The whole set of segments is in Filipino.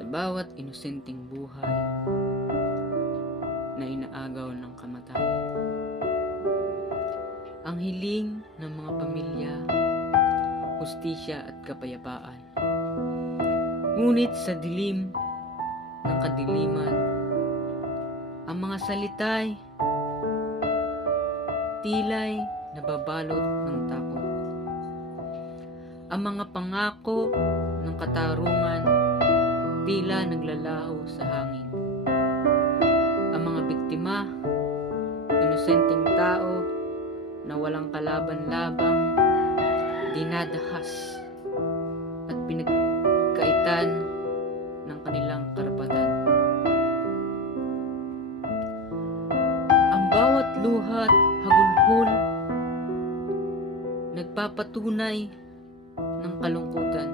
Sa bawat inosenteng buhay na inaagaw ng kamatayan, ang hiling ng mga pamilya, hustisya at kapayapaan. Ngunit sa dilim ng kadiliman, ang mga salita'y tila'y nababalot ng takot. Ang mga pangako ng katarungan tila naglalaho sa hangin. Ang mga biktima, inosenteng tao na walang kalaban-labang, dinadahas at pinagkaitan ng kanilang karapatan. Ang bawat luhat hagulhol nagpapatunay ng kalungkutan,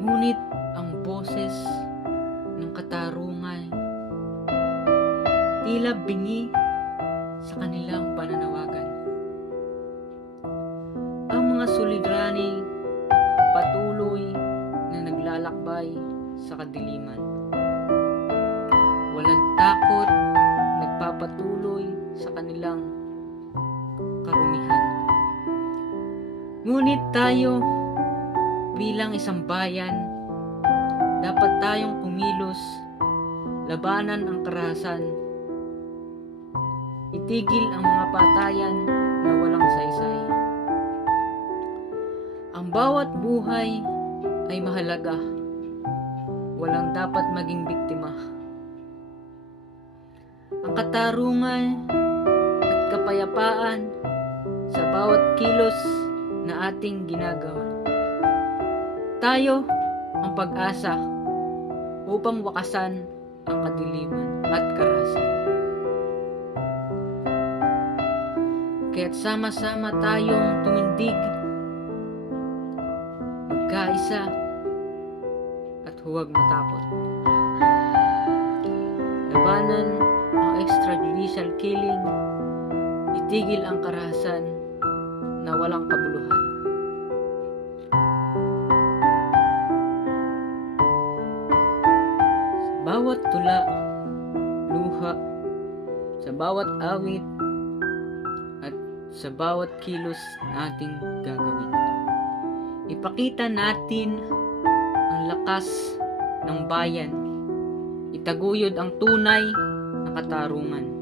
ngunit ang boses ng katarungan tila bingi sa kanilang pananawagan. Ang mga suliraning patuloy na naglalakbay sa kadiliman, walang takot, nagpapatuloy sa kanilang karumihan. Ngunit tayo bilang isang bayan, dapat tayong kumilos, labanan ang karahasan, itigil ang mga patayan na walang saysay. Ang bawat buhay ay mahalaga, walang dapat maging biktima. Ang katarungan at kapayapaan sa bawat kilos na ating ginagawa. Tayo ang pag-asa upang wakasan ang kadiliman at karahasan. Kaya't sama-sama tayong tumindig, magkaisa at huwag matakot. Labanan ang extrajudicial killing, itigil ang karahasan na walang kabuluhan. Sa bawat tula, luha, sa bawat awit, at sa bawat kilos nating gagawin, ipakita natin ang lakas ng bayan, itaguyod ang tunay na katarungan.